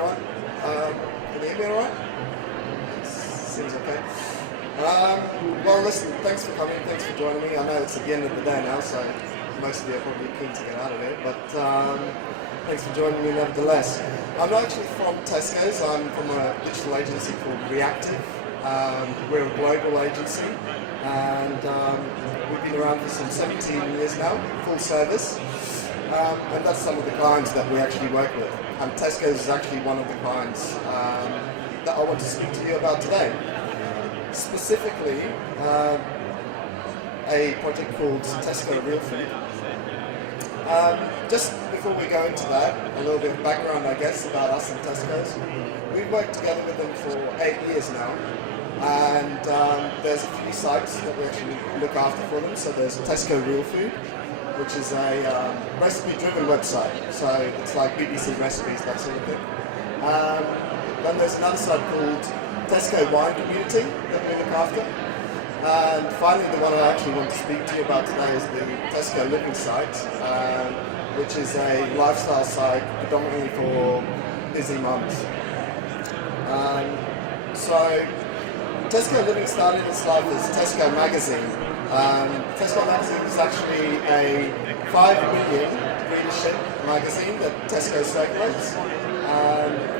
everyone. Can you hear me all right? Seems okay. Well, listen, thanks for coming, thanks for joining me. I know it's at the end of the day now, so most of you are probably keen to get out of here, but thanks for joining me nevertheless. I'm not actually from Tesco's, I'm from a digital agency called Reactive. We're a global agency, and we've been around for some 17 years now, full service. And that's some of the clients that we actually work with. And Tesco's is actually one of the clients that I want to speak to you about today. Specifically, a project called Tesco Real Food. Just before we go into that, a little bit of background, I guess, about us and Tesco's. We've worked together with them for 8 years now, and there's a few sites that we actually look after for them. So there's Tesco Real Food, which is a recipe-driven website. So it's like BBC recipes, that sort of thing. Then there's another site called Tesco Wine Community that we look after. And finally, the one I actually want to speak to you about today is the Tesco Living site, which is a lifestyle site predominantly for busy mums. So Tesco Living started its life as Tesco Magazine. Tesco Magazine is actually a 5 million readership magazine that Tesco circulates,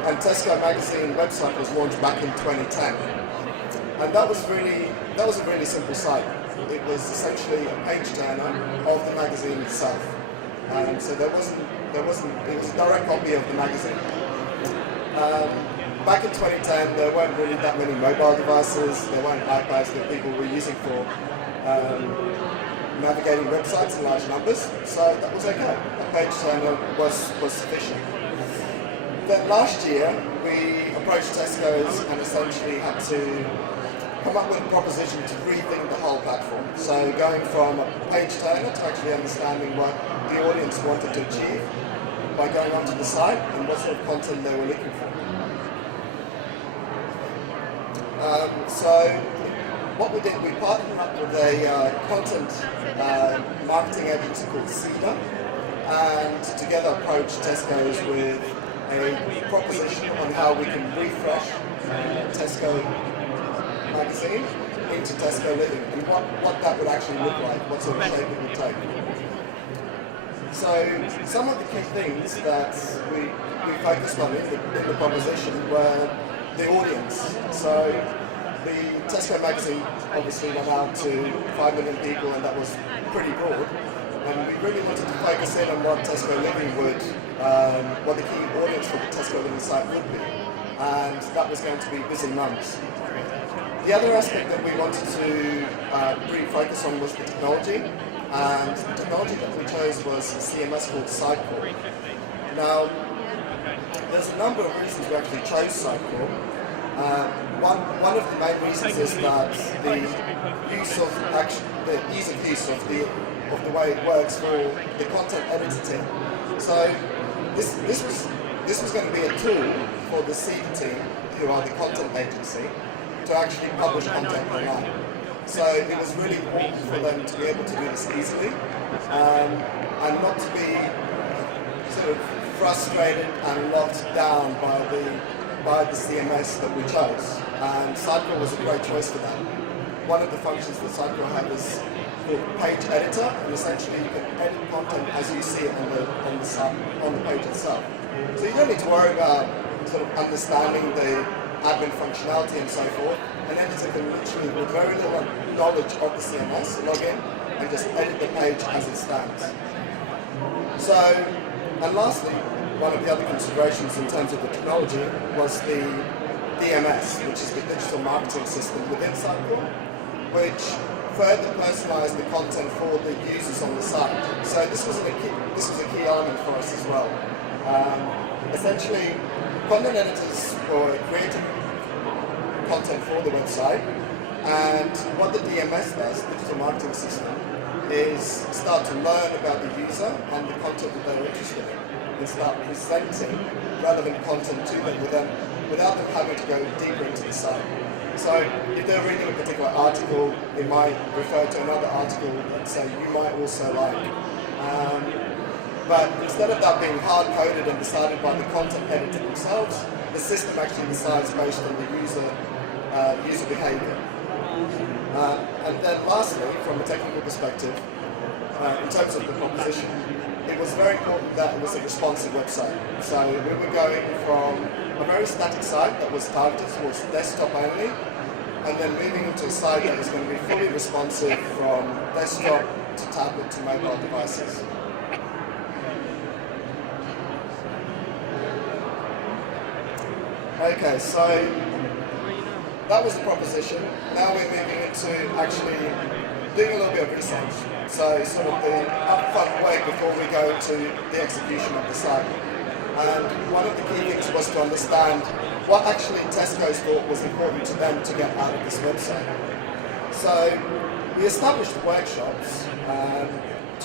and Tesco Magazine website was launched back in 2010, and that was a really simple site. It was essentially a page turner of the magazine itself, so it was a direct copy of the magazine. Back in 2010, there weren't really that many mobile devices, there weren't iPads that people were using for navigating websites in large numbers, so that was okay. A page turner was sufficient. Then last year, we approached Tesco's and essentially had to come up with a proposition to rethink the whole platform. So going from a page turner to actually understanding what the audience wanted to achieve by going onto the site and what sort of content they were looking for. So what we did, we partnered up with a content marketing agency called Cedar, and together approached Tesco's with a proposition on how we can refresh Tesco Magazine into Tesco Living, and what that would actually look like, what sort of shape it would take. So some of the key things that we focused on in the proposition were the audience. So the Tesco Magazine obviously went out to 5 million people, and that was pretty broad. And we really wanted to focus in on what Tesco Living would, what the key audience for the Tesco Living site would be. And that was going to be busy mums. The other aspect that we wanted to really focus on was the technology. And the technology that we chose was a CMS called Sitecore. Now, there's a number of reasons we actually chose Sitecore. One of the main reasons is that the ease of use of the way it works for the content editor team. So this was going to be a tool for the Cedar team, who are the content agency, to actually publish content online. So it was really important for them to be able to do this easily, and not to be sort of frustrated and locked down by the CMS that we chose. And Sitecore was a great choice for that. One of the functions that Sitecore had is called Page Editor, and essentially you can edit content as you see it on the page itself. So you don't need to worry about sort of understanding the admin functionality and so forth. An editor can literally, with very little knowledge of the CMS, log in and just edit the page as it stands. So, and lastly, one of the other considerations in terms of the technology was the DMS, which is the digital marketing system within Sitecore, which further personalized the content for the users on the site. So this was a key element for us as well. Essentially, content editors were creating content for the website, and what the DMS does, the digital marketing system, is start to learn about the user and the content that they're interested in, and start presenting relevant content to them without them having to go deeper into the site. So if they're reading a particular article, it might refer to another article that say you might also like. But instead of that being hard-coded and decided by the content editor themselves, the system actually decides based on the user behavior. And then lastly, from a technical perspective, in terms of the proposition, it was very important that it was a responsive website. So we were going from a very static site that was targeted towards desktop only, and then moving into a site that was going to be fully responsive from desktop to tablet to mobile devices. Okay, so that was the proposition. Now we're moving into actually doing a little bit of research. So sort of the upfront way before we go to the execution of the site. And one of the key things was to understand what actually Tesco's thought was important to them to get out of this website. So we established workshops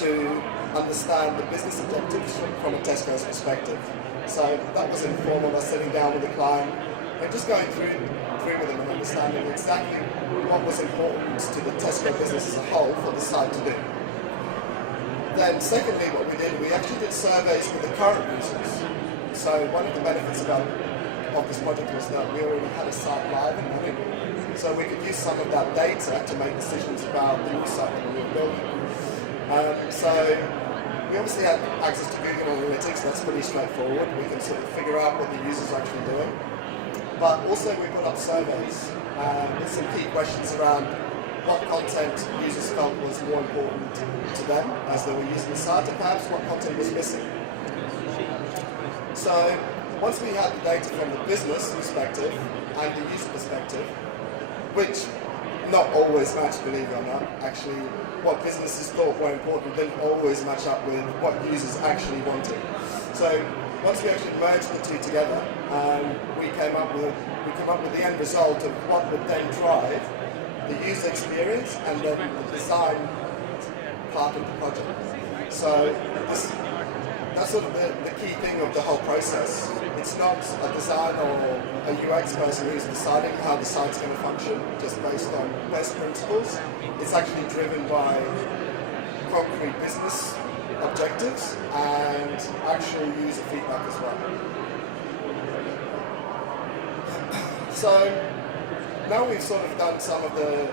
to understand the business objectives from a Tesco's perspective. So that was in the form of us sitting down with the client and just going through with them and understanding exactly what was important to the Tesco business as a whole for the site to do. Then secondly, what we did, we actually did surveys with the current users. So one of the benefits of this project was that we already had a site live and running. So we could use some of that data to make decisions about the new site that we were building. So we obviously had access to Google Analytics. That's pretty straightforward. We can sort of figure out what the users are actually doing. But also we put up surveys with some key questions around what content users felt was more important to them as they were using the site, and perhaps what content was missing. So once we had the data from the business perspective and the user perspective, which not always matched, believe it or not, actually what businesses thought were important didn't always match up with what users actually wanted. So once we actually merged the two together, we came up with the end result of what would then drive the user experience and then the design part of the project. So that's sort of the key thing of the whole process. It's not a design or a UX person who's deciding how the site's going to function just based on best principles. It's actually driven by concrete business objectives and actual user feedback as well. So now we've sort of done some of the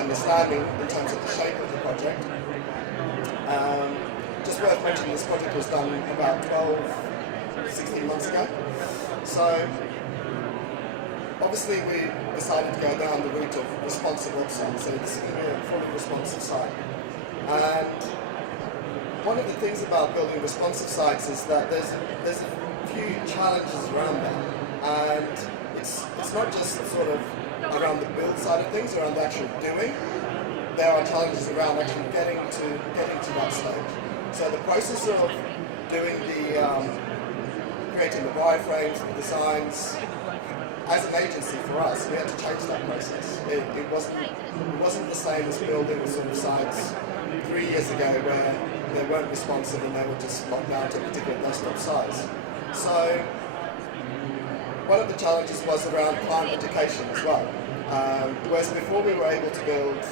understanding in terms of the shape of the project. Just worth mentioning, this project was done about 16 months ago. So obviously we decided to go down the route of responsive websites. So this is going to be a fully responsive site. And one of the things about building responsive sites is that there's a few challenges around that. And it's not just sort of around the build side of things, around the actual doing. There are challenges around actually getting to that stage. So the process of doing creating the wireframes, the designs, as an agency for us, we had to change that process. It wasn't the same as building sort of sites 3 years ago where they weren't responsive and they were just locked down to a particular desktop size. So one of the challenges was around client education as well. Whereas before we were able to build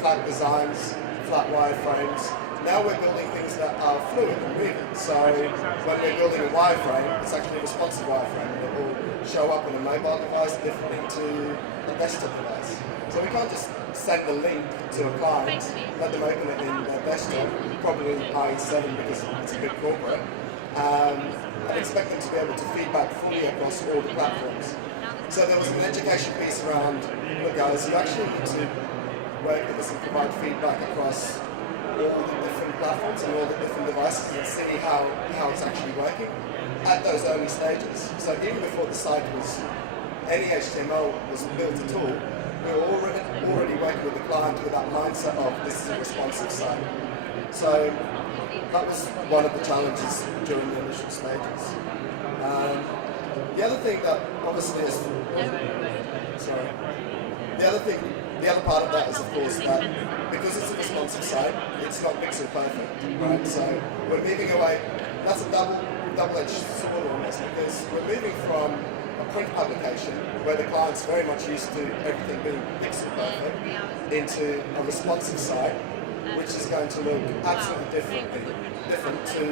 flat designs, flat wireframes, now we're building things that are fluid and moving. So when we're building a wireframe, it's actually a responsive wireframe, and it will show up on a mobile device differently to a desktop device. So we can't just send a link to a client, let them open it in their desktop, probably IE7 because it's a big corporate, and expect them to be able to feedback fully across all the platforms. So there was an education piece around, look guys, you actually need to work with us and provide feedback across all the different platforms and all the different devices and see how it's actually working at those early stages. So even before the site was, any HTML was built at all, we were already working with the client with that mindset of this is a responsive site. So that was one of the challenges during the initial stages. The other thing that obviously is, the other part of that is of course that because it's a responsive site, it's not pixel perfect, right? So we're moving away, that's a double-edged sword almost, because we're moving from a print publication where the client's very much used to everything being pixel perfect into a responsive site which is going to look absolutely different to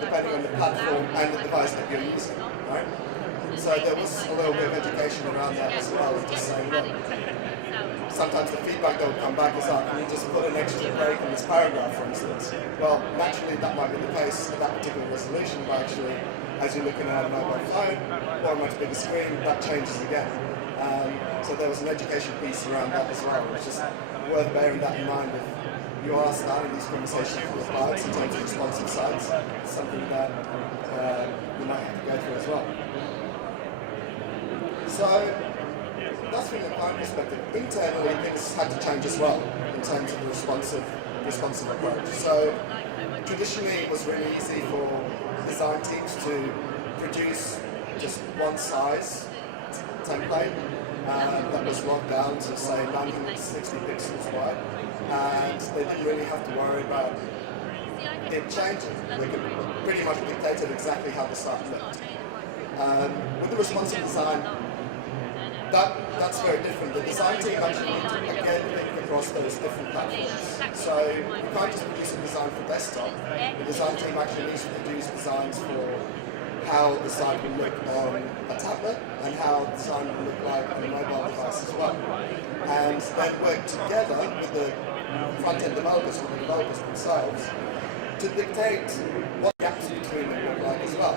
depending on the platform and the device that you're using, right? So there was a little bit of education around that as well, just saying, look, sometimes the feedback that will come back is, can you just put an extra break in this paragraph, for instance? Well, naturally that might be the case at that particular resolution, but actually, as you're looking at a mobile phone or a much bigger screen, that changes again. So there was an education piece around that as well, which is worth bearing that in mind if you are starting these conversations with clients in terms of responsive sites. It's something that you might have to go through as well. So that's from the client perspective. Internally, things had to change as well in terms of the responsive approach. So traditionally, it was really easy for design teams to produce just one size template that was locked down to say 960 pixels wide, and they didn't really have to worry about it changing. They could pretty much dictate it exactly how the site looked. With the responsive design, that's very different. The design team actually need to again think across those different platforms. So you can't just produce a design for desktop. The design team actually needs to produce designs for how the site will look on a tablet and how the design will look like on a mobile device as well. And then work together with the front-end developers or the developers themselves to dictate what gaps between them look like as well.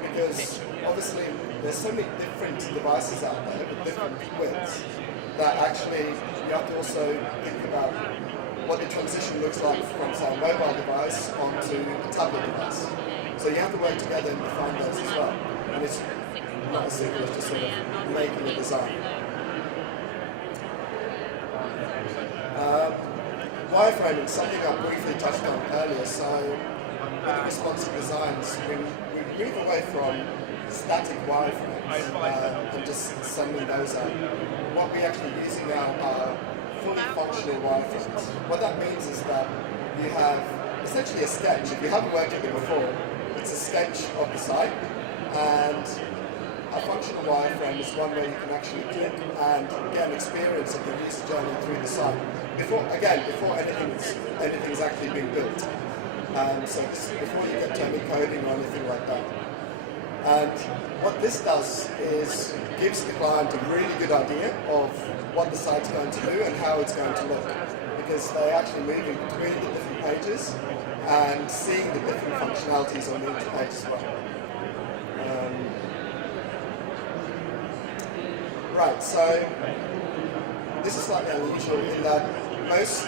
Because obviously there's so many different devices out there with different widths that actually you have to also think about what the transition looks like from, say, a mobile device onto a tablet device. So you have to work together and define those as well. And it's not as simple as just sort of making a design. Wireframing, something I briefly touched on earlier. So with the responsive designs, we move away from static wireframes and just sending those out. What we're actually using now are fully functional wireframes. What that means is that you have essentially a sketch. If you haven't worked with it before, it's a sketch of the site, and a functional wireframe is one where you can actually click and get an experience of the user journey through the site. Before anything's actually being built. So before you get to any coding or anything like that. And what this does is gives the client a really good idea of what the site's going to do and how it's going to look, because they're actually moving between the different pages and seeing the different functionalities on each page as well. Right, so this is slightly unusual in that most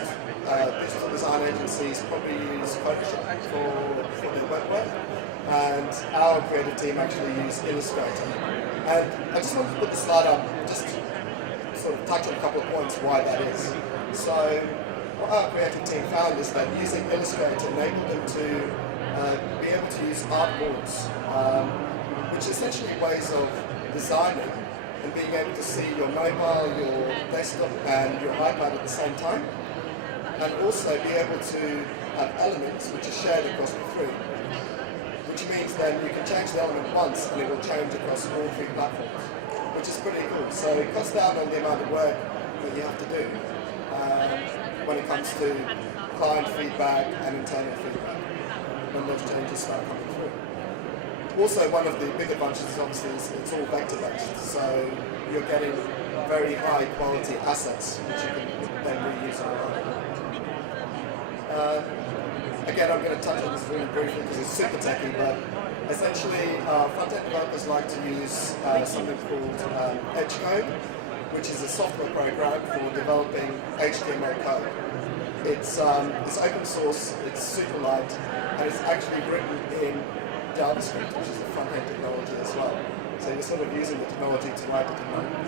digital design agencies probably use Photoshop for their web work, and our creative team actually use Illustrator. And I just wanted to put the slide up just to sort of touch on a couple of points why that is. So what our creative team found is that using Illustrator enabled them to be able to use artboards, which are essentially ways of designing and being able to see your mobile, your desktop and your iPad at the same time, and also be able to have elements which are shared across the three, which means then you can change the element once and it will change across all three platforms, which is pretty cool. So it cuts down on the amount of work that you have to do when it comes to client feedback and internal feedback when those changes start coming through. Also, one of the big advantages obviously is it's all vector-based, so you're getting very high quality assets which you can then reuse on again, I'm going to touch on this really briefly because it's super techy, but essentially front-end developers like to use something called Edgecode, which is a software program for developing HTML code. It's open source, it's super light, and it's actually written in JavaScript, which is the front-end technology as well. So you're sort of using the technology to write the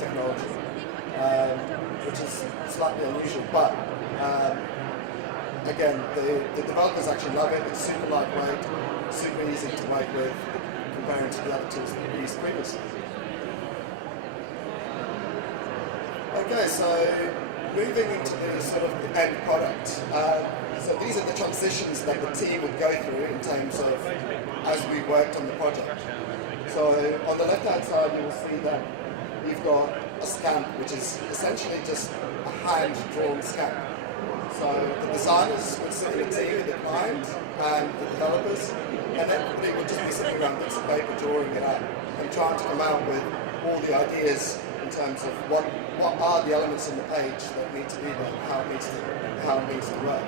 technology, which is slightly unusual. But again, the developers actually love it. It's super lightweight, super easy to work with comparing to the other tools that we used previously. Okay, so moving into the sort of the end product. So these are the transitions that the team would go through in terms of as we worked on the project. So on the left-hand side, you will see that you've got a stamp, which is essentially just a hand-drawn stamp. So the designers would sit in a team with the client and the developers, and everybody would just be sitting around bits of paper drawing it out and trying to come out with all the ideas in terms of what are the elements in the page that need to be there, and how it needs to work.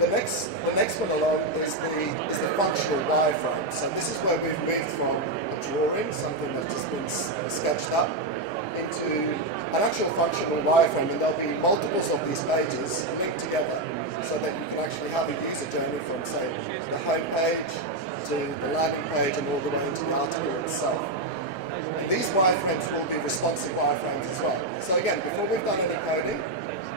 The next one along is the functional wireframe. So this is where we've moved from a drawing, something that's just been sketched up, into an actual functional wireframe, and there'll be multiples of these pages linked together so that you can actually have a user journey from, say, the home page to the landing page and all the way into the article itself. And these wireframes will be responsive wireframes as well. So again, before we've done any coding,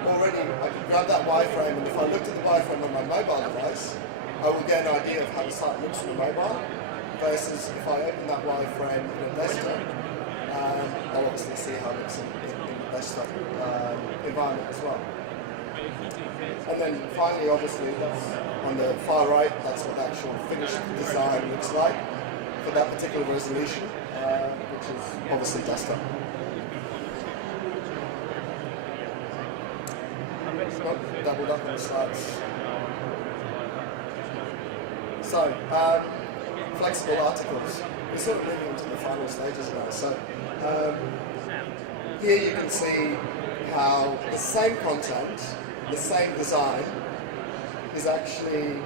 already I can grab that wireframe, and if I looked at the wireframe on my mobile device, I will get an idea of how the site looks on the mobile, versus if I open that wireframe in a desktop, I'll obviously see how it looks in the desktop environment as well. And then finally, obviously, that's on the far right, that's what the actual finished design looks like for that particular resolution, which is obviously desktop. Doubled up on the slides. So, flexible articles. We're sort of moving into the final stages now. So, here you can see how the same content, the same design, is actually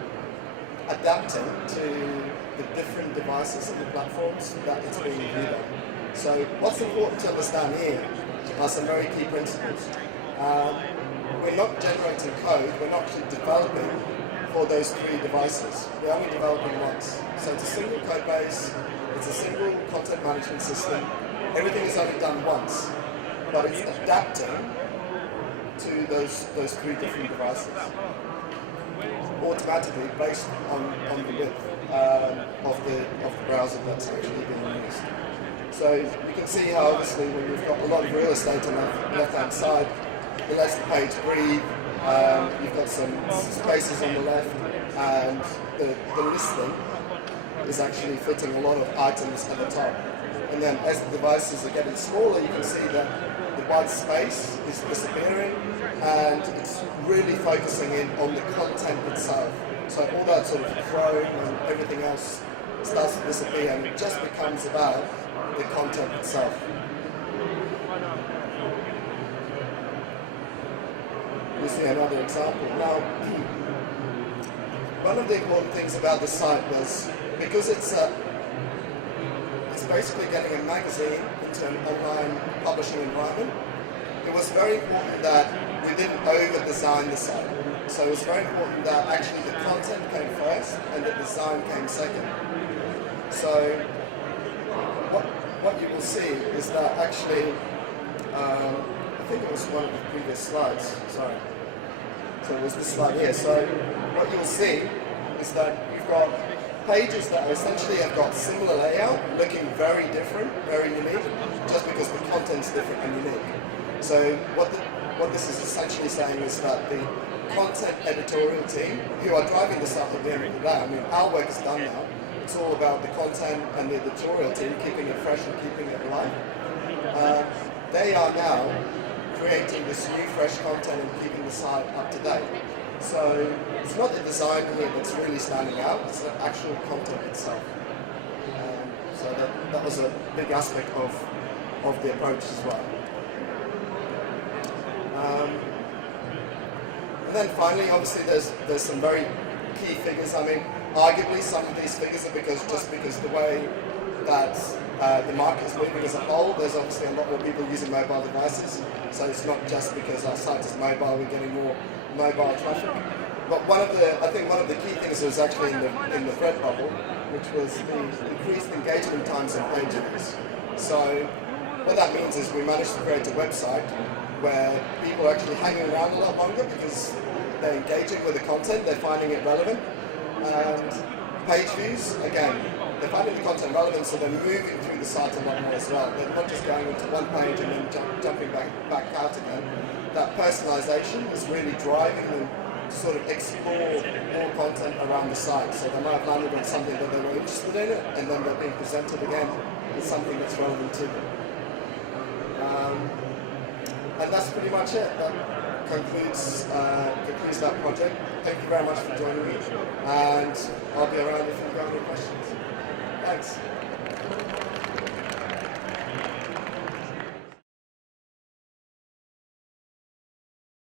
adapting to the different devices and the platforms that it's being viewed on. So, what's important to understand here are some very key principles. We're not generating code, we're not actually developing for those three devices. We're only developing once. So it's a single code base, it's a single content management system, everything is only done once, but it's adapting to those three different devices automatically based on the width of the browser that's actually being used. So you can see how obviously when you've got a lot of real estate on the left-hand side, it lets the page breathe. You've got some spaces on the left, and the listing is actually fitting a lot of items at the top. And then as the devices are getting smaller, you can see that the white space is disappearing, and it's really focusing in on the content itself. So all that sort of Chrome and everything else starts to disappear, and it just becomes about the content itself. We see another example. Now, one of the important things about this site was, because it's basically getting a magazine into an online publishing environment, it was very important that we didn't over-design the site. So it was very important that actually the content came first and the design came second. So what you will see is that actually, I think it was one of the previous slides, sorry. So it was this slide here. So what you'll see is that you've got pages that essentially have got similar layout, looking very different, very unique, just because the content's different and unique. So what this is essentially saying is that the content editorial team, who are driving this up at the end of the day, I mean, our work is done now. It's all about the content and the editorial team keeping it fresh and keeping it alive. They are now creating this new fresh content and keeping the site up to date. So it's not the design here that's really standing out, it's the actual content itself. So that was a big aspect of the approach as well. And then finally, obviously, there's some very key figures. I mean, arguably some of these figures are because the way that the market is moving as a whole, there's obviously a lot more people using mobile devices. So it's not just because our site is mobile, we're getting more mobile traffic. But I think one of the key things was actually in the thread bubble, which was the increased engagement times on page views. So what that means is we managed to create a website where people are actually hanging around a lot longer because they're engaging with the content, they're finding it relevant. And page views, again, they're finding the content relevant, so they're moving through the site a lot more as well. They're not just going into one page and then jumping back out again. That personalization is really driving them to sort of explore more content around the site. So they might have landed on something that they were interested in, and then they're being presented again with something that's relevant to them. And that's pretty much it. That concludes that project. Thank you very much for joining me, and I'll be around if you've got any questions. Thanks.